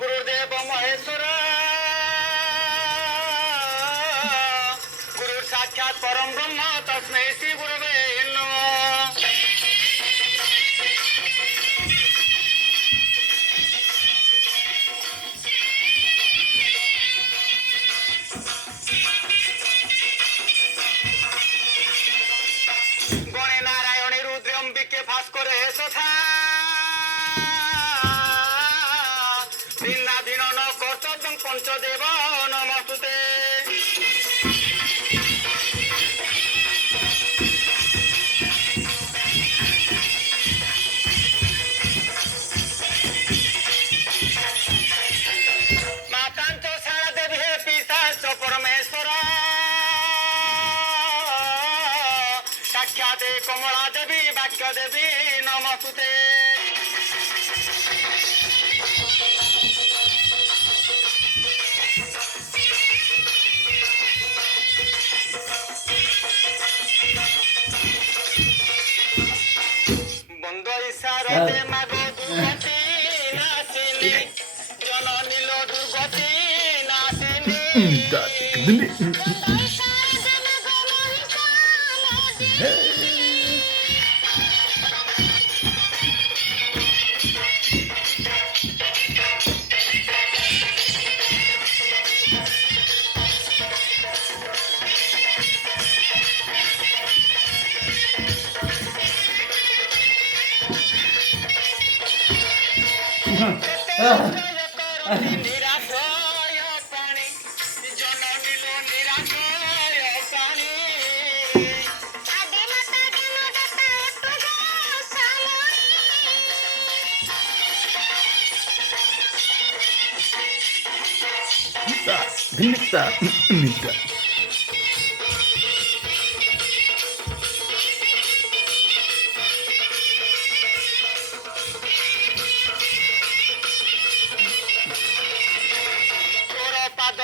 गुरुदेव महेश्वर गुरु साक्षात परम ब्रह्म तस्मै श्री गुरवे नमः। गणे नारायणे रुद्रे अंबिके भास्करे तथा भिन्नाधीन न कर्तव्यं पंचदेव नमस्तुते। मातांच सारा देवी हे पिताच परमेश्वर साक्षात कमला देवी वाक्य देवी नमस्तुते। बंद इशारते मागो दुर्गति नासिनी जननी लो दुर्गति नासिनी। निराशय पाणी जननी लो निराशय पाणी। तोर पाद